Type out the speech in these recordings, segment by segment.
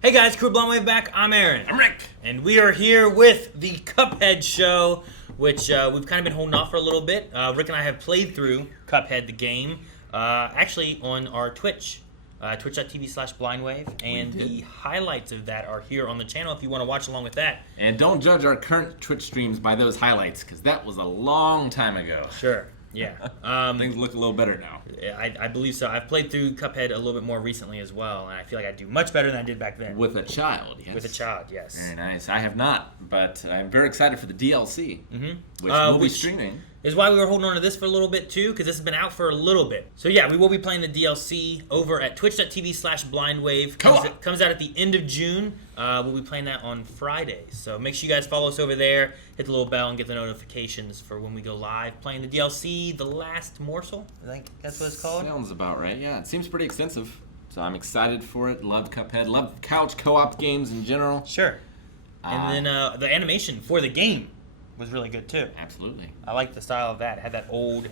Hey guys, Crew Blindwave back. I'm Aaron. I'm Rick. And we are here with the Cuphead Show, which we've kind of been holding off for a little bit. Rick and I have played through Cuphead, the game, actually on our Twitch, twitch.tv/blindwave. And the highlights of that are here on the channel if you want to watch along with that. And don't judge our current Twitch streams by those highlights, because that was a long time ago. Sure. Yeah. Things look a little better now. I believe so. I've played through Cuphead a little bit more recently as well, and I feel like I do much better than I did back then. With a child, yes. With a child, yes. Very nice. I have not, but I'm very excited for the DLC, which we'll be streaming. Is why we were holding on to this for a little bit too, because this has been out for a little bit. So yeah, we will be playing the DLC over at twitch.tv/blindwave. Comes out at the end of June. We'll be playing that on Friday. So make sure you guys follow us over there, hit the little bell, and get the notifications for when we go live playing the DLC, The Last Morsel. I think that's what it's called. Sounds about right. Yeah, it seems pretty extensive. So I'm excited for it. Love Cuphead. Love couch co-op games in general. Sure. And then the animation for the game was really good too. Absolutely. I like the style of that. It had that old,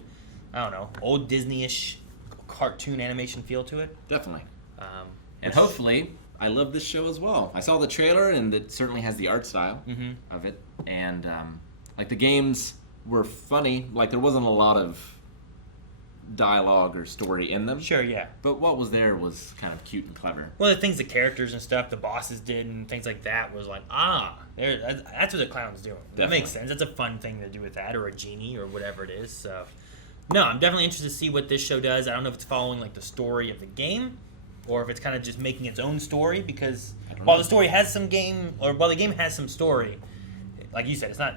I don't know, old Disney-ish cartoon animation feel to it. Definitely. And hopefully, I love this show as well. I saw the trailer, and it certainly has the art style of it. And like the games were funny. Like there wasn't a lot of dialogue or story in them. Sure, yeah. But what was there was kind of cute and clever. Well, the things the characters and stuff, the bosses did and things like that was like, that's what the clown's doing. Definitely. That makes sense. That's a fun thing to do with that, or a genie, or whatever it is. So, no, I'm definitely interested to see what this show does. I don't know if it's following like the story of the game, or if it's kind of just making its own story. Because while the story has some game, or while the game has some story, like you said, it's not.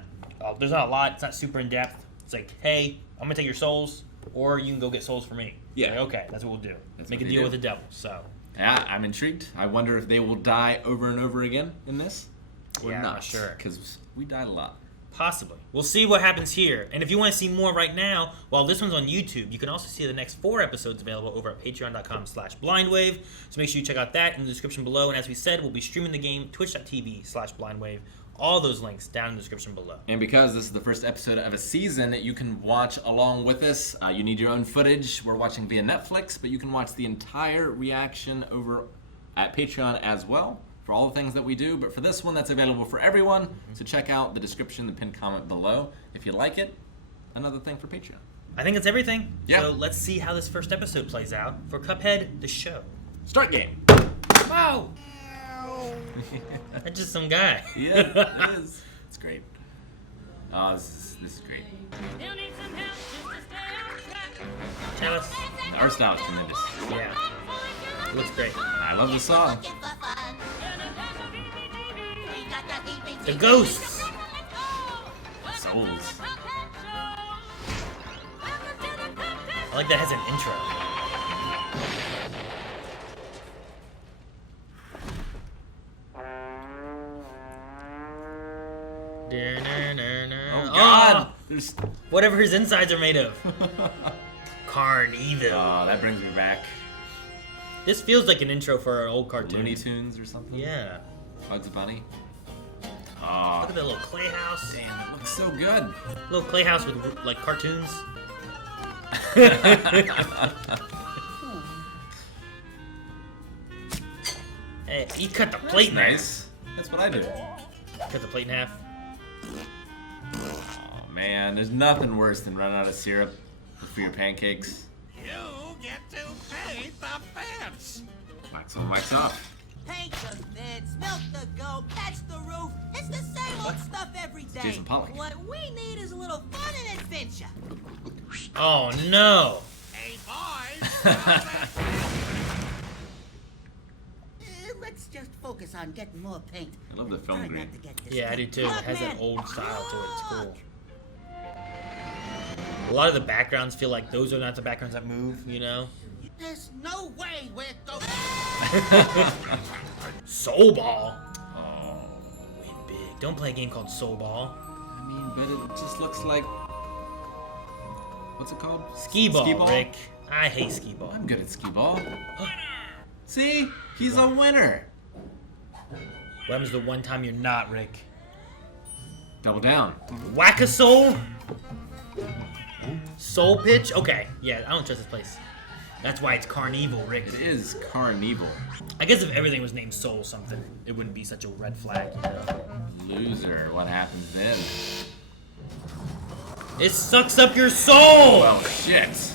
There's not a lot. It's not super in depth. It's like, hey, I'm gonna take your souls, or you can go get souls for me. Yeah. Like, okay, that's what we'll do. That's Make a what they deal do. with the devil. So. Yeah, I'm intrigued. I wonder if they will die over and over again in this, or Yeah, not. I'm not sure. Because we died a lot. Possibly. We'll see what happens here. And if you want to see more right now, while this one's on YouTube, you can also see the next 4 episodes available over at patreon.com/blindwave. So make sure you check out that in the description below. And as we said, we'll be streaming the game twitch.tv/blindwave. All those links down in the description below. And because this is the first episode of a season, you can watch along with us. You need your own footage. We're watching via Netflix, but you can watch the entire reaction over at Patreon as well for all the things that we do. But for this one, that's available for everyone. So check out the description, the pinned comment below. If you like it, another thing for Patreon. I think it's everything. Yeah. So let's see how this first episode plays out for Cuphead, the show. Start game. Wow! That's just some guy. Yeah, it is. It's great. Oh, this is great. Tell us. The art style is tremendous. Yeah. It looks great. I love the song. The ghosts. Souls. I like that has an intro. Oh God! There's whatever his insides are made of. Carn-Evil. Oh, that brings me back. This feels like an intro for an old cartoon. Looney Tunes or something. Yeah. Bugs Bunny. Oh, Look at that little clay house. damn! It looks so good. Little clay house with like cartoons. Hey, you cut the plate in half. Nice. That's what I do. Cut the plate in half. Oh man, there's nothing worse than running out of syrup for your pancakes. You get to paint the fence. Wax on, wax off. Paint the fence, milk the goat, patch the roof. It's the same old stuff every day. Jason Pollock. What we need is a little fun and adventure. Oh no! Hey, boys. Let's just focus on getting more paint. I love the film Try grade. not to get Yeah, I do too. It Look, has that man, old style to it. It's cool. look. A lot of the backgrounds feel like those are not the backgrounds that move, you know? There's no way we're going. Soul Ball. Oh, Win big. Don't play a game called Soul Ball. I mean, but it just looks like. What's it called? Skee Ball, Skee ball? Rick. I hate Skee Ball. I'm good at skee ball. See, he's a winner. What happens the one time you're not, Rick? Double down. Whack-a-Soul? Soul Pitch? Okay, yeah, I don't trust this place. That's why it's Carn-Evil, Rick. It is Carn-Evil. I guess if everything was named Soul something, it wouldn't be such a red flag, you know? Loser. What happens then? It sucks up your soul! Well, shit.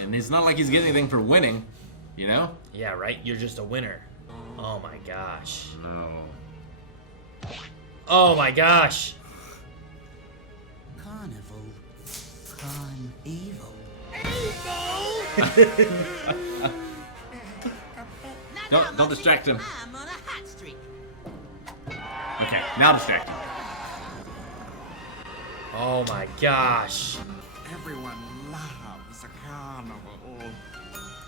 And it's not like he's getting anything for winning, you know? Yeah, right? You're just a winner. Oh my gosh. No. Oh my gosh. Carnival. Carn-Evil. Don't distract him. I'm on a hot streak. Okay, now distract him. Oh my gosh. Everyone loves a carnival.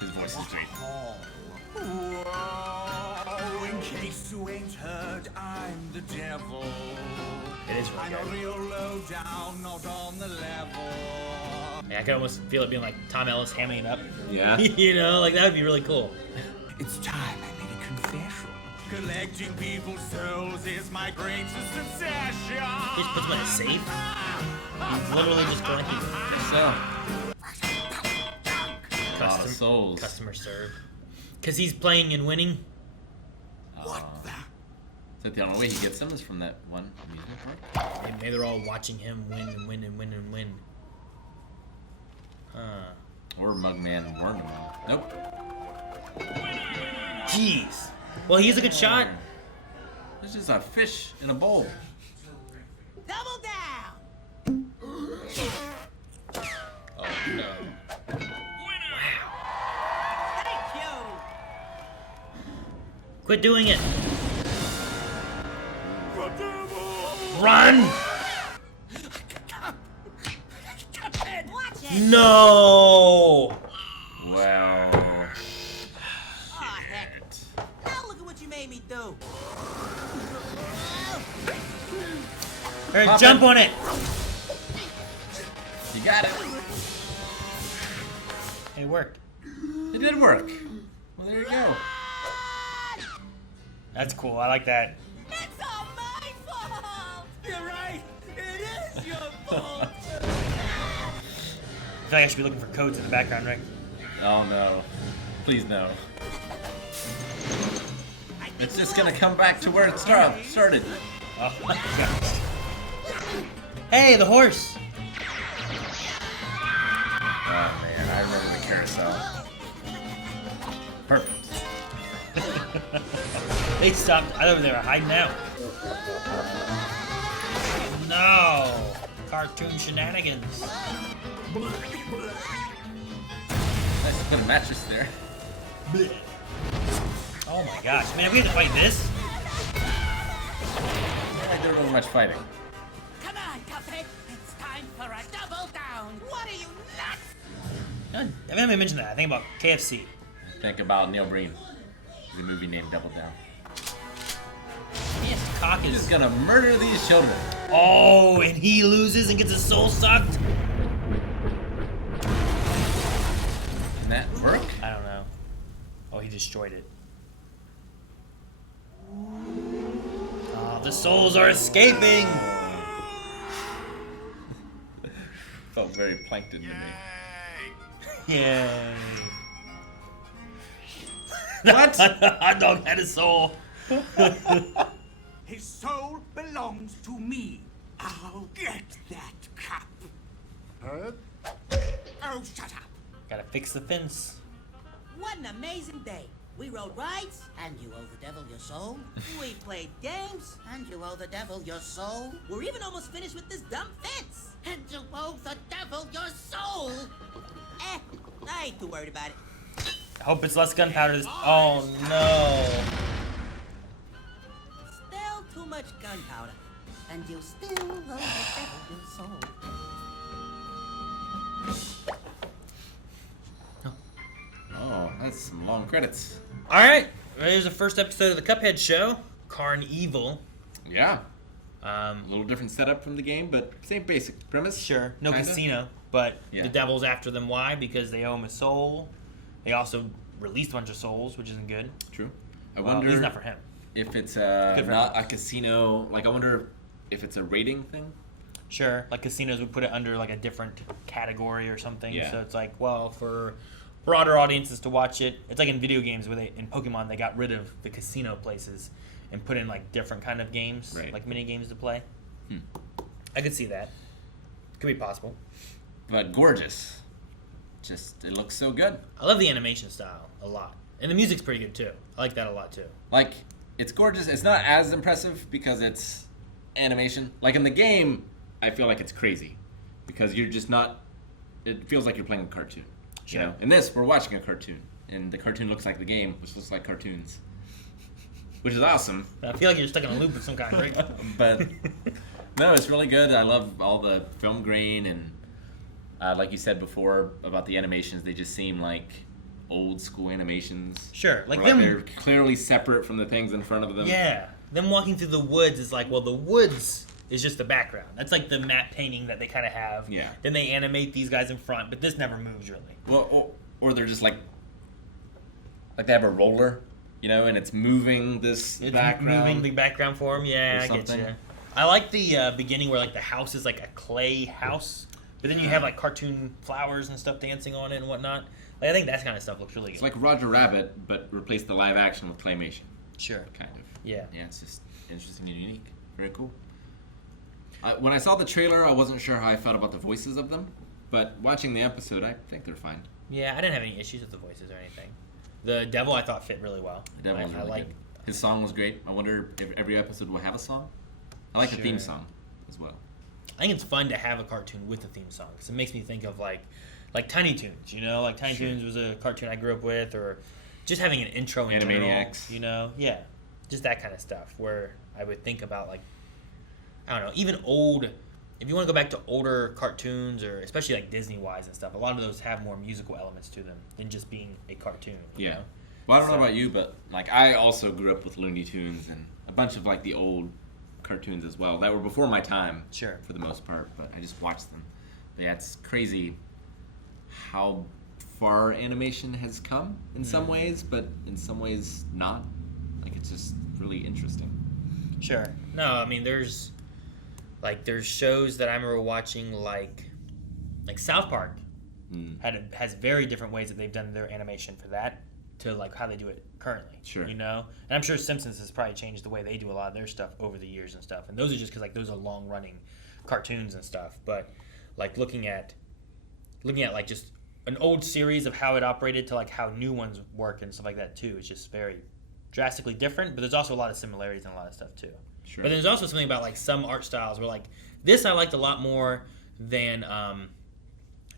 His voice is great. Whoa, in case you ain't heard, I'm the devil. It is really I'm a good. real low down, not on the level. Yeah, I could almost feel it being like Tom Ellis hamming it up. Yeah. You know, like that would be really cool. It's time I made a confession. Collecting people's souls is my greatest obsession. He just puts them in a safe. He's literally just collecting them. So, a lot of souls. Customer serve. Because he's playing and winning. What the? Is that the only way he gets them is from that one amusement park? Maybe they're all watching him win and win and win and win. Huh. Or Mugman and Worm. Nope. Jeez. Well, he's a good shot. This is a fish in a bowl. Double down. Oh no. Thank you. Quit doing it. Run! Cuphead, watch it. No! Well. Oh, heck. Now look at what you made me do. Here, Pop jump it. on it. You got it. It worked. It did work. Well, there you go. That's cool. I like that. It's all my fault. You're right. It is your fault. I feel like I should be looking for codes in the background, Rick. Oh no. Please no. It's just gonna come back to where it started. Oh my gosh. Hey, the horse! Oh man, I remember the carousel. Perfect. They stopped. I thought they were hiding out. No! Cartoon shenanigans. Nice to put a mattress there. Oh my gosh. Man, we have to fight this? I didn't really much fighting. Come on, Cuphead. It's time for a double down. What are you, nuts? I haven't mentioned that. I think about KFC. Think about Neil Breen. The movie named Double Down. His cock He's is... just gonna murder these children. Oh, and he loses and gets his soul sucked? Can that work? I don't know. Oh, he destroyed it. Oh, the souls are escaping! Felt very plankton to me. Yay. What? Hot dog had a soul. His soul belongs to me. I'll get that cup. Oh, shut up. Gotta fix the fence. What an amazing day. We rode rides, and you owe the devil your soul. We played games, and you owe the devil your soul. We're even almost finished with this dumb fence. And you owe the devil your soul. I ain't too worried about it. I hope it's less gunpowder. Oh no. Still too much gunpowder. And you still owe the devil your soul. Oh, that's some long credits. Alright, there's the first episode of the Cuphead Show. Carn-Evil. Yeah. A little different setup from the game, but same basic premise. Sure, no Kinda. casino, but Yeah. the devil's after them. Why? Because they owe him a soul. They also released a bunch of souls, which isn't good. True. I Well, wonder he's not for him. if it's Good for not a casino. Like, I wonder if it's a rating thing. Sure, like casinos would put it under like a different category or something. Yeah. So it's like, well, for broader audiences to watch it. It's like in video games where in Pokemon they got rid of the casino places and put in like different kind of games, Right. like mini games to play. I could see that. Could be possible. But gorgeous. Just, it looks so good. I love the animation style a lot. And the music's pretty good too. I like that a lot too. Like, it's gorgeous. It's not as impressive because it's animation. Like in the game, I feel like it's crazy because you're just not. It feels like you're playing a cartoon. Sure. You know? In this, we're watching a cartoon, and the cartoon looks like the game, which looks like cartoons, which is awesome. I feel like you're stuck in a loop of some kind, right? But no, it's really good. I love all the film grain and, like you said before about the animations, they just seem like old school animations. Sure, like Or them. they're clearly separate from the things in front of them. Yeah, them walking through the woods is like, well, the woods is just the background. That's like the map painting that they kind of have. Yeah. Then they animate these guys in front, but this never moves really. Well, or they're just like they have a roller, you know, and it's moving this It's background. moving the background for them. Yeah, or I get something. you. I like the beginning where like the house is like a clay house, but then you have like cartoon flowers and stuff dancing on it and whatnot. Like, I think that kind of stuff looks really good. It's like Roger Rabbit, but replace the live action with claymation, Sure. kind of. Yeah. Yeah, it's just interesting and unique. Very cool. When I saw the trailer, I wasn't sure how I felt about the voices of them, but watching the episode, I think they're fine. Yeah, I didn't have any issues with the voices or anything. The devil I thought fit really well. The devil was I really like. good. His song was great. I wonder if every episode will have a song. I like the theme Sure. song as well. I think it's fun to have a cartoon with a theme song because it makes me think of like Tiny Toons. You know, like Tiny Sure. Toons was a cartoon I grew up with, or just having an intro in general. Animaniacs. You know, yeah, just that kind of stuff where I would think about like, I don't know, even old. If you want to go back to older cartoons, or especially like Disney wise and stuff, a lot of those have more musical elements to them than just being a cartoon. You Yeah. know? Well, I don't know So- about you, but like I also grew up with Looney Tunes and a bunch of like the old cartoons as well that were before my time. Sure. For the most part, but I just watched them. But yeah, it's crazy how far animation has come in some ways, but in some ways not. Like it's just really interesting. Sure. No, I mean there's shows that I remember watching like South Park has very different ways that they've done their animation for that to like how they do it currently. Sure. You know, and I'm sure Simpsons has probably changed the way they do a lot of their stuff over the years and stuff. And those are just because like those are long running cartoons and stuff. But like looking at like just an old series of how it operated to like how new ones work and stuff like that too. It's just very drastically different. But there's also a lot of similarities and a lot of stuff too. Sure. But there's also something about like some art styles where like this I liked a lot more than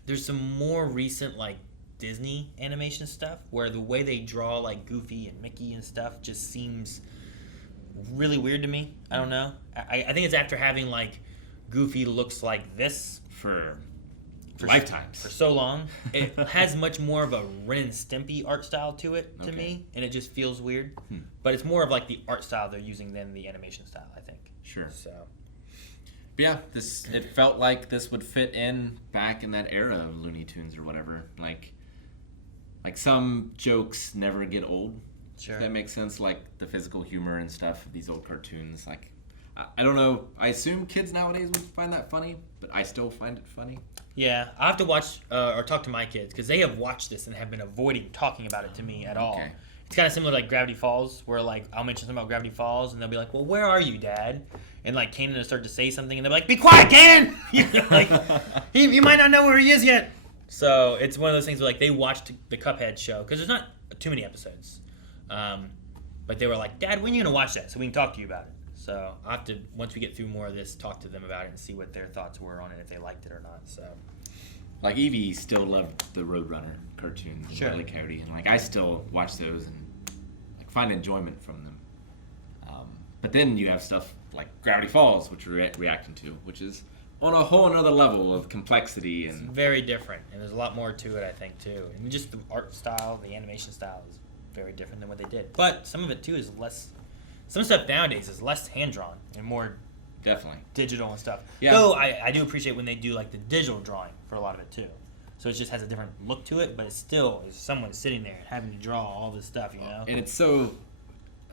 there's some more recent like Disney animation stuff where the way they draw like Goofy and Mickey and stuff just seems really weird to me. I don't know. I think it's after having like Goofy looks like this For for lifetimes. for so long. It has much more of a Ren and Stimpy art style to it to Okay. me, and it just feels weird. But it's more of like the art style they're using than the animation style, I think. Sure. So But yeah, it felt like this would fit in back in that era of Looney Tunes or whatever. Like some jokes never get old. sure. If that makes sense. Like the physical humor and stuff of these old cartoons. Like I don't know. I assume kids nowadays would find that funny, but I still find it funny. Yeah, I have to watch or talk to my kids because they have watched this and have been avoiding talking about it to me at all. Okay. It's kind of similar to like Gravity Falls, where like I'll mention something about Gravity Falls and they'll be like, "Well, where are you, Dad?" And like Kanan will start to say something and they'll be like, "Be quiet, Kanan!" You know, like you might not know where he is yet. So it's one of those things where like they watched the Cuphead show because there's not too many episodes, but they were like, "Dad, when are you gonna watch that so we can talk to you about it?" So I'll have to, once we get through more of this, talk to them about it and see what their thoughts were on it, if they liked it or not. So Like Evie still loved the Roadrunner cartoons, and Sure. Wile E. Coyote, and like I still watch those and like find enjoyment from them. But then you have stuff like Gravity Falls, which we're reacting to, which is on a whole another level of complexity it's and very different, and there's a lot more to it, I think, too. And just the art style, the animation style is very different than what they did. But some of it, too, is less... Some stuff nowadays is less hand-drawn and more definitely. digital and stuff. Yeah. Though I do appreciate when they do, like, the digital drawing for a lot of it, too. So it just has a different look to it, but it still is someone sitting there having to draw all this stuff, you know? And it's so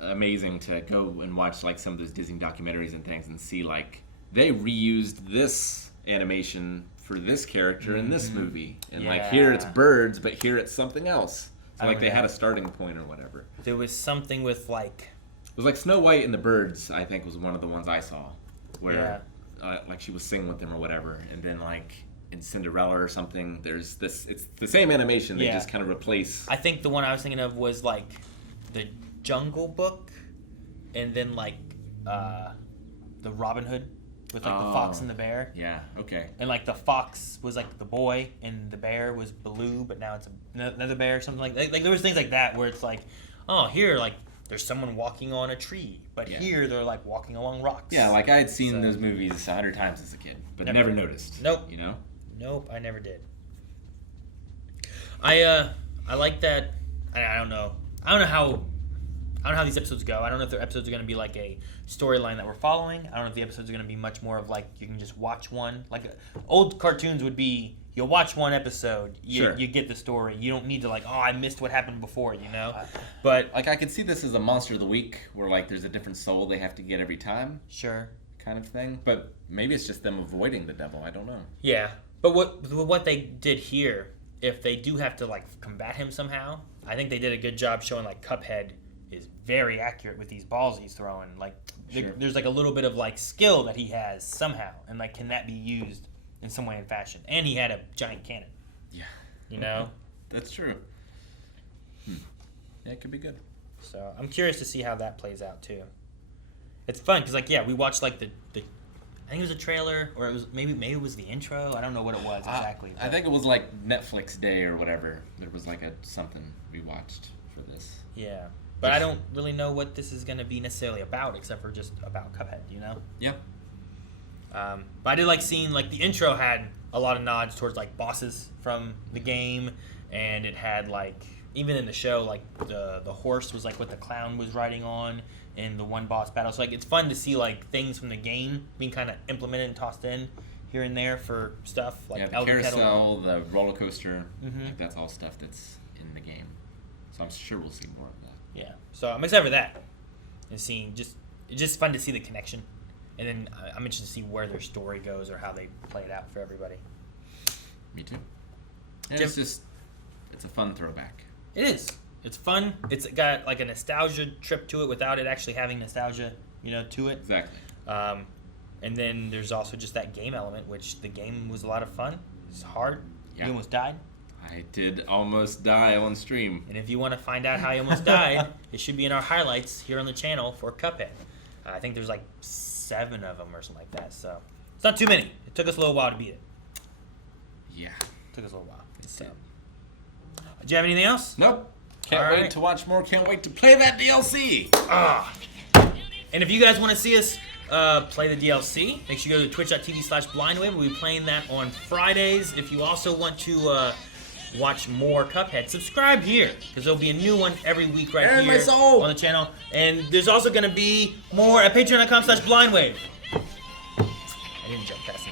amazing to go and watch like some of those Disney documentaries and things and see like they reused this animation for this character in this movie. And like Yeah. here it's birds, but here it's something else. So like they yeah. had a starting point or whatever. There was something with like. It was like Snow White and the Birds, I think, was one of the ones I saw. Where like she was singing with them or whatever. And then like in Cinderella or something, there's this, it's the same animation, they just kind of replace. I think the one I was thinking of was like the Jungle Book, and then like the Robin Hood with like the fox and the bear. Yeah, okay. And like the fox was like the boy, and the bear was blue, but now it's another bear or something like that. Like there was things like that where it's like, oh, here like there's someone walking on a tree, but here they're like walking along rocks. Yeah, like I had seen those movies 100 times as a kid, but never noticed. Nope. You know? Nope, I never did. I like that. I don't know. I don't know how these episodes go. I don't know if the episodes are going to be like a storyline that we're following. I don't know if the episodes are going to be much more of like you can just watch one. Like old cartoons would be, you'll watch one episode, you get the story. You don't need to like, oh, I missed what happened before, you know? But like I could see this as a Monster of the Week where like there's a different soul they have to get every time. Sure. Kind of thing. But maybe it's just them avoiding the devil. I don't know. Yeah. But what they did here, if they do have to like combat him somehow, I think they did a good job showing like Cuphead is very accurate with these balls he's throwing. Like there's like a little bit of like skill that he has somehow, and like can that be used in some way and fashion? And he had a giant cannon. Yeah. You know? That's true. Yeah, it could be good. So I'm curious to see how that plays out too. It's fun because like we watched like the I think it was a trailer, or it was maybe it was the intro. I don't know what it was exactly. I think it was like Netflix Day or whatever. There was like something we watched for this. Yeah, but I don't really know what this is going to be necessarily about, except for just about Cuphead. You know? Yep. But I did like seeing like the intro had a lot of nods towards like bosses from the game, and it had like even in the show like the horse was like what the clown was riding on in the one boss battle. So like it's fun to see like things from the game being kind of implemented and tossed in here and there for stuff like the carousel, the roller coaster. Like that's all stuff that's in the game. So I'm sure we'll see more of that. Yeah. So I'm excited for that. And seeing it's just fun to see the connection. And then I'm interested to see where their story goes or how they play it out for everybody. Me too. And it's a fun throwback. It is. It's fun. It's got like a nostalgia trip to it without it actually having nostalgia, to it. Exactly. And then there's also just that game element, which the game was a lot of fun. It's hard. Yeah. You almost died. I did almost die on stream. And if you want to find out how you almost died, it should be in our highlights here on the channel for Cuphead. I think there's like 7 of them or something like that. So it's not too many. It took us a little while to beat it. Yeah. It took us a little while. So. Do you have anything else? Nope. Can't wait to watch more. Can't wait to play that DLC. And if you guys want to see us play the DLC, make sure you go to twitch.tv/blindwave. We'll be playing that on Fridays. If you also want to watch more Cuphead, subscribe here, because there'll be a new one every week here on the channel. And there's also going to be more at patreon.com/blindwave. I didn't jump past